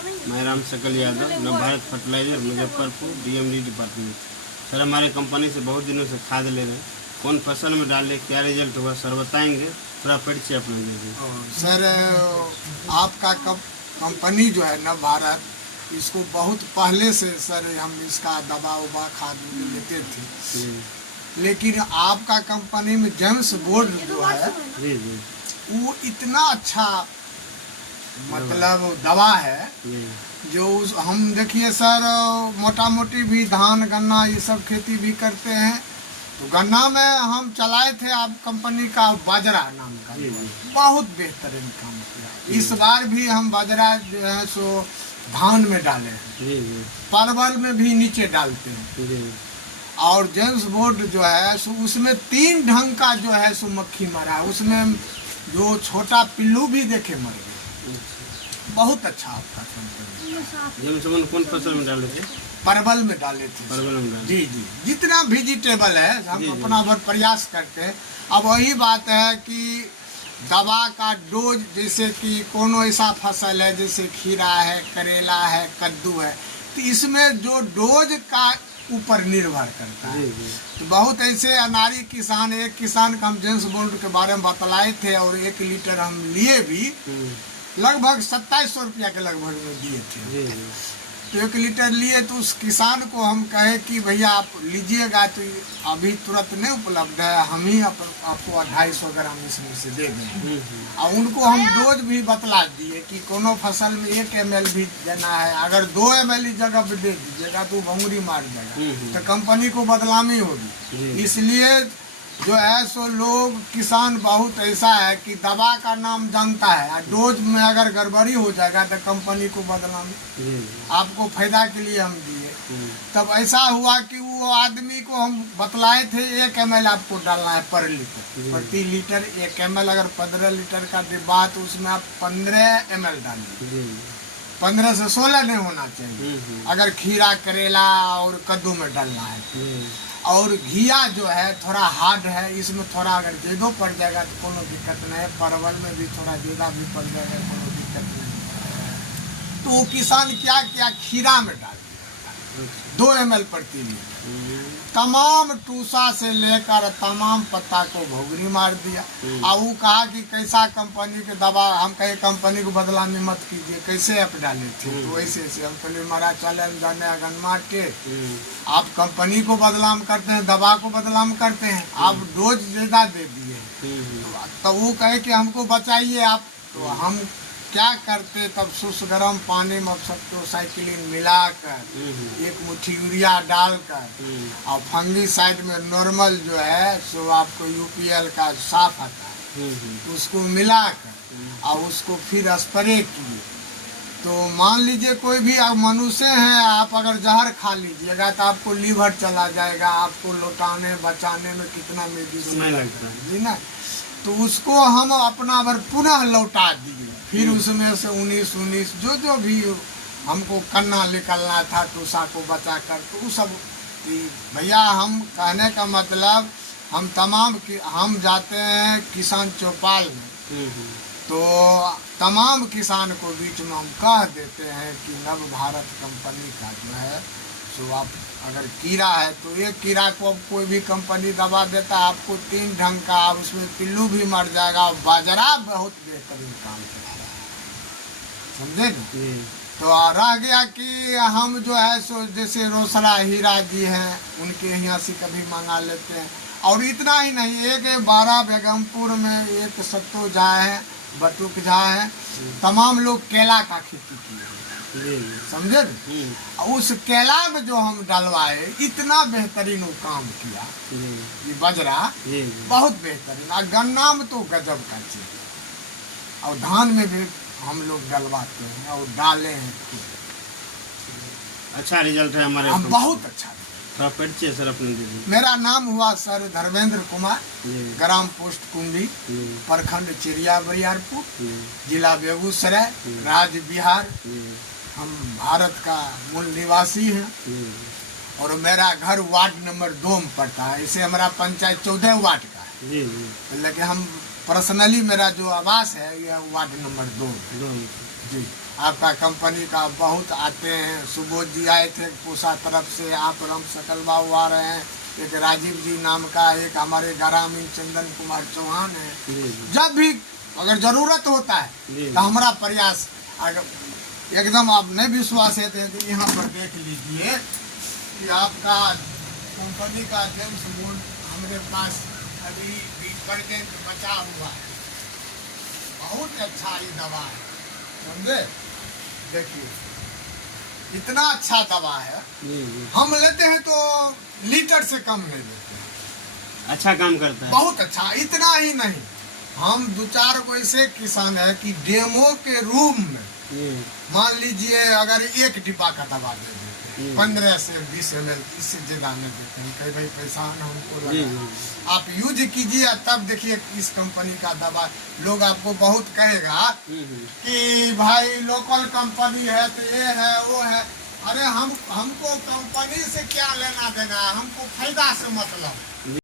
महराम सकल Yadav, Navbharat fertiliser, Muzaffarpur, DMD department. Sir हमारे company से बहुत दिनों से खाद ले रहे हैं, कौन फसल में डाले, क्या रिजल्ट हुआ सर बताएंगे, थोड़ा परिचय अपना दीजिए। सर आपका कंपनी जो है नवभारत, इसको बहुत पहले से सर हम इसका दवा उबा खाद लेते थे, लेकिन आपका कंपनी में जेम्स बोर्ड जो है वो इतना अच्छा मतलब दवा है जो हम देखिए सर मोटा मोटी भी धान गन्ना ये सब खेती भी करते हैं, तो गन्ना में हम चलाए थे आप कंपनी का बाजरा नाम का, बहुत बेहतरीन काम किया। इस बार भी हम बाजरा जो है सो धान में डाले हैं, परवल में भी नीचे डालते हैं। और जेम्स बोर्ड जो है सो उसमें 3 ढंग का जो है सो मक्खी मरा है, उसमें जो छोटा पिल्लू भी देखे मर गए। बहुत अच्छा आपका कंपनी। कौन फसल में डाले थे? परवल में डाले थे। परवल में डाले। जी जी, जितना वेजिटेबल है हम अपना भर प्रयास करते हैं। अब वही बात है कि दवा का डोज, जैसे कि कोनो ऐसा फसल है जैसे खीरा है, करेला है, कद्दू है, तो इसमें जो डोज का ऊपर निर्भर करता है। तो बहुत ऐसे अनारी किसान, एक किसान का हम जेम्स बोर्ड के बारे में बतलाए थे और 1 लीटर हम लिए भी, लगभग 2700 रुपया के लगभग में दिए थे। तो 1 लीटर लिए तो उस किसान को हम कहे कि भैया आप लीजिएगा, तो अभी तुरंत नहीं उपलब्ध है, हम ही आपको 250 ग्राम इसमें से दे देंगे। और उनको हम डोज भी बतला दिए कि कोनो फसल में 1 ml भी देना है, अगर 2 ml जगह पे दे दीजिएगा तो भंगुरी मार जाएगा, तो कंपनी को बदनामी होगी। इसलिए जो है सो लोग किसान बहुत ऐसा है कि दवा का नाम जानता है और डोज में अगर गड़बड़ी हो जाएगा तो कंपनी को बदनामी। आपको फायदा के लिए हम दिए, तब ऐसा हुआ कि वो आदमी को हम बतलाए थे 1 ml आपको डालना है पर लीटर, प्रति लीटर 1 ml। अगर 15 लीटर का डिब्बा तो उसमें आप 15 ml डालिए, 15 से 16 नहीं होना चाहिए अगर खीरा करेला और कद्दू में डालना है। और घिया जो है थोड़ा हार्ड है, इसमें थोड़ा अगर ज़्यादा पड़ जाएगा तो कोनो दिक्कत नहीं है, परवल में भी थोड़ा ज़्यादा भी पड़ जाएगा कोनो दिक्कत नहीं। तो वो किसान क्या क्या खीरा में डाल दिया 2 ml प्रति लीटर, तमाम टूसा से लेकर तमाम पत्ता को भोगरी मार दिया। और वो कहा कि कैसा कंपनी के दवा, हम कहे कंपनी को बदलामी मत कीजिए, कैसे आप डाले थे, तो वैसे ऐसे हम कहले मारा चले जाने अगन मार के आप कंपनी को बदनाम करते हैं, दवा को बदनाम करते हैं, आप डोज ज्यादा दे दिए। तो वो कहे कि हमको बचाइए आप, तो हम क्या करते, तब शुष्क गर्म पानी में सबको साइक्लिन मिलाकर 1 मुट्ठी यूरिया डालकर और फंगी साइड में नॉर्मल जो है सो आपको यूपीएल का साफ आता है, तो उसको मिलाकर और उसको फिर स्प्रे किए। तो मान लीजिए कोई भी मनुष्य हैं, आप अगर जहर खा लीजिएगा तो आपको लीवर चला जाएगा, आपको लौटाने बचाने में कितना मेडिसिन लगता है जी ना। तो उसको हम अपना बार पुनः लौटा दिए, फिर उसमें से 19 जो भी हमको कन्ना निकलना था टूसा को बचा कर, तो वो सब भैया। हम कहने का मतलब हम तमाम हम जाते हैं किसान चौपाल में, तो तमाम किसान को बीच में हम कह देते हैं कि नवभारत कंपनी का जो है सो आप अगर कीड़ा है तो 1 कीड़ा को अब कोई भी कंपनी दवा देता है आपको 3 ढंग का, उसमें पिल्लू भी मर जाएगा। और बाजरा बहुत बेहतरीन काम कर रहा है, समझे ना। तो रह गया कि हम जो है सो जैसे रोसड़ा हीरा जी हैं, उनके यहाँ से कभी मंगा लेते हैं। और इतना ही नहीं, एक 12 बेगमपुर में एक सत्तो झा है, बटुक झा है, तमाम लोग केला का खेती किए, समझे। उस केला में जो हम डलवाए इतना बेहतरीन वो काम किया, ये बजरा बहुत बेहतरीन। और गन्ना में तो गजब का चीज, और धान में भी हम लोग डलवाते हैं और डाले हैं। अच्छा रिजल्ट है हमारे, बहुत अच्छा। परिचय सर अपने दीजिए। मेरा नाम हुआ सर धर्मेंद्र कुमार, ग्राम पोस्ट कुंभी, प्रखंड चिड़िया बरियारपुर, जिला बेगूसराय, राज्य बिहार। हम भारत का मूल निवासी हैं और मेरा घर वार्ड नंबर 2 में पड़ता है। इसे हमारा पंचायत 14 वार्ड का है, लेकिन हम पर्सनली मेरा जो आवास है यह वार्ड नंबर 2 जी। आपका कंपनी का बहुत आते हैं। सुबोध जी आए थे पूसा तरफ से, आप राम सकल बाबू आ रहे हैं, एक राजीव जी नाम का, एक हमारे ग्रामीण चंदन कुमार चौहान है। जी जी जब भी अगर जरूरत होता है जी। तो हमारा प्रयास एकदम, आप नहीं विश्वास है तो यहाँ पर देख लीजिए कि आपका कंपनी का जेम्स बॉन्ड हमारे पास अभी भी प्रेजेंट बचा हुआ है। बहुत अच्छा ये दवा है, समझे। देखिए इतना अच्छा दवा है, जी जी। हम लेते हैं तो लीटर से कम नहीं लेते हैं। अच्छा काम करता है। बहुत अच्छा। इतना ही नहीं, हम 2-4 को ऐसे किसान है कि डेमो के रूम में जी मान लीजिए अगर एक डिब्बा का दवा दे देते हैं 15 से 20 ml, इससे ज्यादा नहीं देते हैं। कई भाई पैसा ना हमको जी लगा, जी। आप यूज कीजिए तब देखिए इस कंपनी का दवा। लोग आपको बहुत कहेगा कि भाई लोकल कंपनी है तो ये है वो है। अरे हमको कंपनी से क्या लेना देना है, हमको फायदा से मतलब।